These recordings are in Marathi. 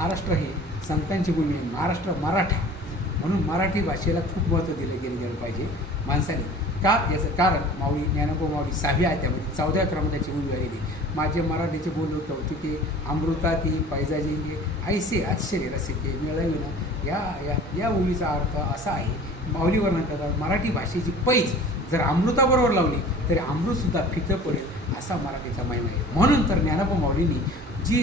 महाराष्ट्र हे संतांची भूमी आहे, महाराष्ट्र मराठा, म्हणून मराठी भाषेला खूप महत्त्व दिलं गेलं पाहिजे माणसाने. का याचं कारण माऊली ज्ञानोबा माऊली 6व्या अध्यायामध्ये 14व्या क्रमांकाची उभी आलेली. माझे मराठीचे बोल होते की अमृताती पैजाजी ऐसे आश्चर्य रसिके मिळविणं. या ओळीचा अर्थ असा आहे, माऊली वर्णन करतात मराठी भाषेची पैज जर अमृताबरोबर लावली तरी अमृतसुद्धा फिकं पडेल असा मराठीचा महिमा आहे. म्हणून तर ज्ञानोबा माऊलींनी जी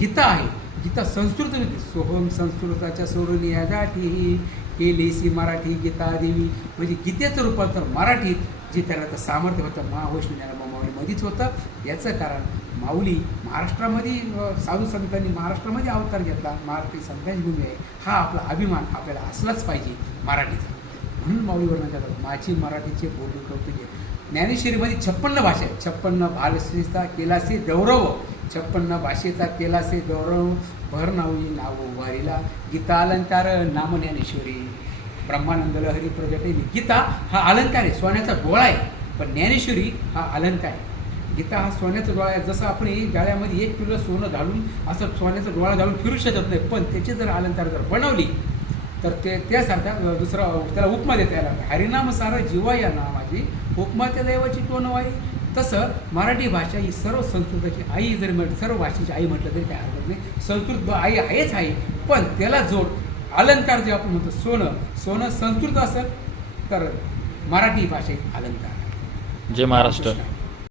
गीता आहे, गीता संस्कृत होती, सोहम संस्कृताच्या सोडून या जाती केलीसी मराठी गीता देवी, म्हणजे गीतेचं रूपांतर मराठीत जे त्याला तर सामर्थ्य होतं महावैष्णव ज्ञानोबा माऊलीमध्येच होतं. याचं कारण माऊली महाराष्ट्रामध्ये साधू संतांनी महाराष्ट्रामध्ये अवतार घेतला, मराठी संतांची भूमी आहे, हा आपला अभिमान आपल्याला असलाच पाहिजे मराठीचा. म्हणून माऊली वर्णन करतात माझी मराठीचे बोलून कौतुक आहे. ज्ञानेश्वरीमध्ये 56 भाषा आहेत. 56 भाषेचा केलासे गौरव, 56 भाषेचा केलासे गौरव, भर नावी नाव वारीला गीता अलंकार नाम ज्ञानेश्वरी ब्रह्मानंद लहरी प्रगटे. गीता हा अलंकार आहे, सोन्याचा डोळा आहे, पण ज्ञानेश्वरी हा अलंकार आहे. गीता हा सोन्याचा डोळा आहे. जसं आपण गाळ्यामध्ये 1 किलो सोनं घालून असं सोन्याचा डोळा घालून फिरू शकत नाही, पण त्याची जर अलंकार जर बनवली तर त्यासारखा दुसरा त्याला उपमा देता यायला. हरिनाम सार जीवा या नामाची उपमा त्या दैवाची टोनवाई. तसं मराठी भाषा ही सर्व संस्कृताची आई जरी म्हटलं, सर्व भाषेची आई म्हटलं तरी काय हरकत नाही. संस्कृत आई आहेच आहे, पण त्याला जोड अलंकार जे आपण म्हणतो सोनं संस्कृत असेल तर मराठी भाषेत अलंकार. जय महाराष्ट्र.